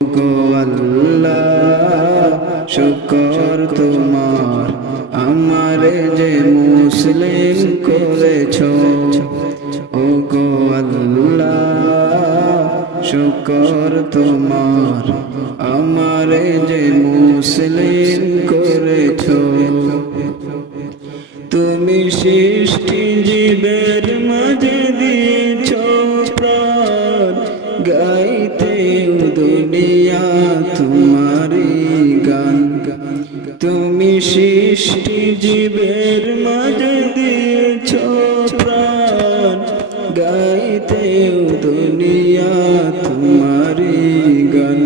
গো আল্লাহ শুকর তোমার আমারে যে মুসলিম করেছো। ও গো আল্লাহ শুকর তোমার আমারে যে মুসলিম করেছো। তুমি সৃষ্টি জীবের মাঝে দিয়েছো প্রাণ, গাইতে দুনিয়া তোমারি গান। তুমি সৃষ্টি জীবের মাঝে দিয়েছো প্রাণ, গাইতে দুনিয়া তোমারি গান।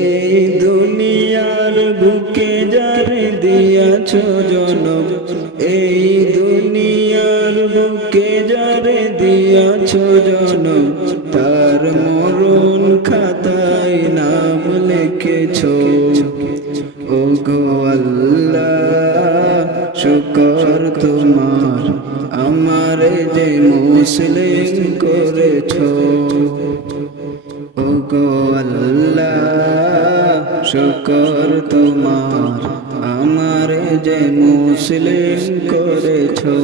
এই দুনিয়ার বুকে যারে দিয়াছো জনম, এই দুনিয়ার বুকে যারে দিয়াছো জনম, তার মরণ খাতায় নাম লিখেছো। ও গো আল্লাহ শুকর তোমার আমারে যে মুসলিম করেছো। ও গো আল্লাহ শুকর তোমার আমারে যে মুসলিম করেছো।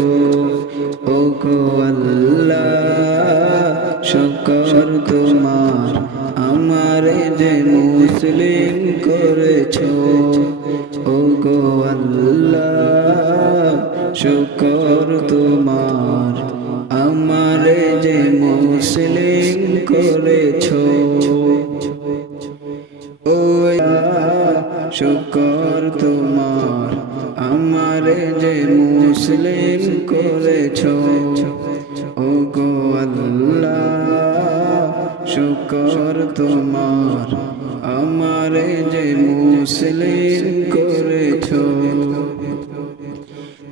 ও গো আল্লাহ শুকর তোমার আমারে যে মুসলিম করেছো। ও গো আল্লাহ শুকর তোমার আমারে যে মুসলিম করেছো। ও শুকর তোমার আমারে যে মুসলিম করেছো। ও গো আল্লাহ শুকর তোমার আমারে যে মুসলিম করেছো।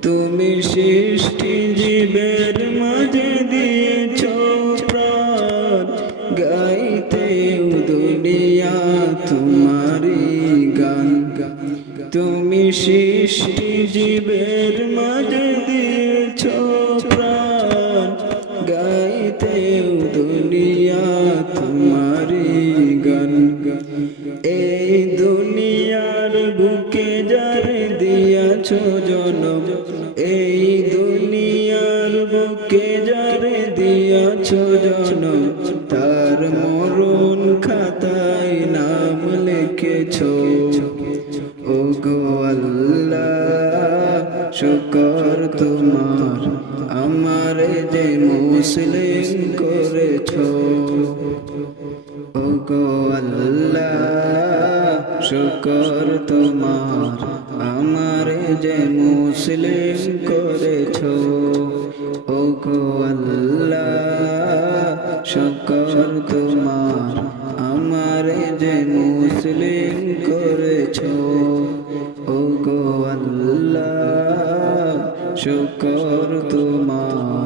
তুমি সৃষ্টি জীবের মাঝে দিয়েছো প্রাণ, গাইতে দুনিয়া তোমারি গান। তুমি সৃষ্টি জীবের মাঝে দিয়েছো প্রাণ, গাইতে দুনিয়া তোমারি গান। এই দুনিয়ার বুকে যারে দিয়াছো জনম, এই দুনিয়ার বুকে যারে দিয়াছো জনম, তার মরণ খাতায় নাম লিখেছো। ও গো আল্লাহ শুকর তোমার আমারে যে মুসলিম করেছো। ও গো আল্লাহ শুকর তোমার আমারে যে মুসলিম করেছো। ও গো আল্লাহ শুকর তোমার আমারে যে মুসলিম করেছো। ও গো আল্লাহ শুকর তোমার